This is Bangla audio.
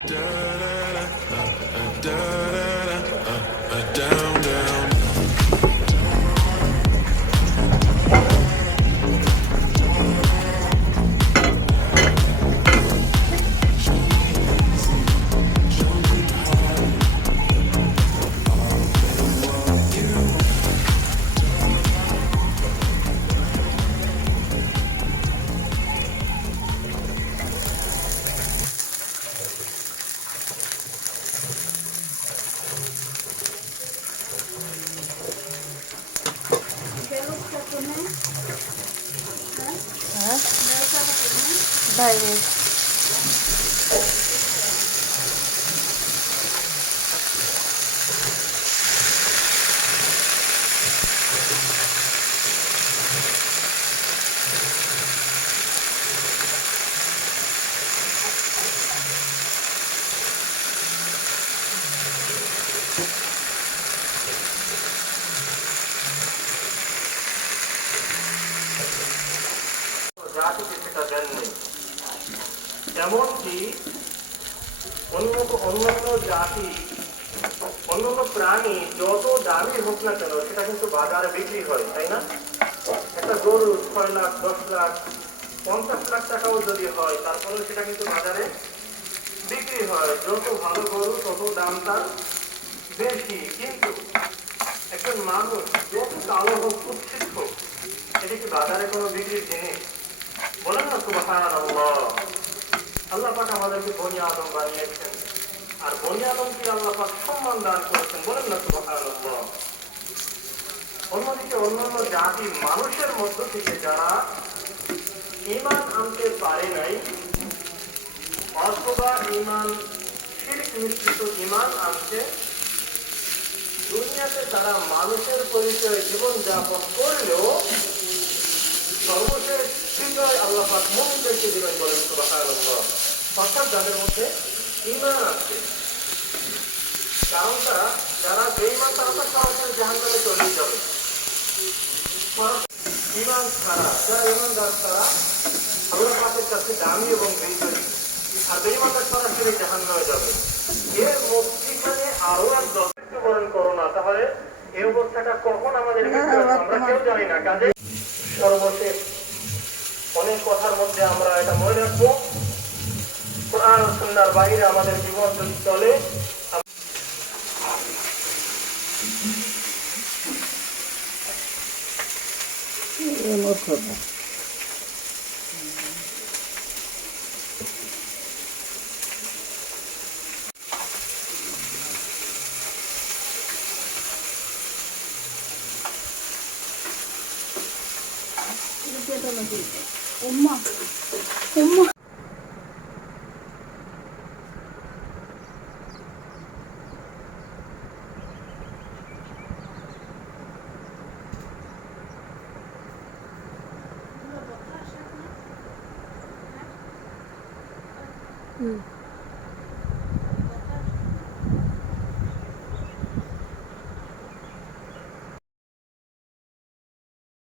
Down, down. বাইরে জাতিকে সেটা দেননি। এমনকি অন্যান্য জাতি, অন্যান্য প্রাণী যত দামি হোক না কেন সেটা কিন্তু বাজারে বিক্রি হয়, তাই না? একটা গরু 6 লাখ, 10 লাখ, 50 লাখ টাকাও যদি হয় তারপরেও সেটা কিন্তু বাজারে বিক্রি হয়। যত ভালো গরু তত দাম তার বেশি। কিন্তু একজন মানুষ যত কালো হোক, কুৎসিত হোক, এটি কি বাজারে কোনো বিক্রির জিনিস? বলেন না সুবহানাল্লাহ। আল্লাহ পাক আমাদেরকে বনি আদম বানিয়েছেন, আর বনি আদমকে আল্লাহ পাক সম্মান দান করেছেন। বলেন না সুবহানাল্লাহ। অন্যদিকে অন্যান্য জাতি মানুষের মধ্য থেকে যারা ঈমান আনতে পারে নাই, অথবা ঈমান শিরক মিশ্রিত ঈমান আনছে, দুনিয়াতে তারা মানুষের পরিচয়ে জীবন যাপন করলেও সর্বশেষ বিজয় আল্লাহ পাক মুমিনদেরকে দিবেন। বলেন সুবহানাল্লাহ। অর্থাৎ যাদের মধ্যে ঈমান আছে। কারণ তারা যারা বেঈমান তারা তো সরাসরি জাহান্নামে চলে যাবে। ঈমান ছাড়া যারা ঈমানদার তারা আল্লাহ পাকের কাছে দামি এবং বিজয়ী, আর বেঈমানরা সরাসরি জাহান্নামে যাবে। এর মধ্যখানে আরো এক দশটি বরণ করো না, তাহলে এই অবস্থাটা কখন আমাদের আমরা কেউ জানি না। কাজে সর্বশেষ অনেক কথার মধ্যে আমরা এটা মনে রাখবো, কোরআন ও সুন্নাহর বাইরে আমাদের জীবন যদি চলে 엄마 엄마 응.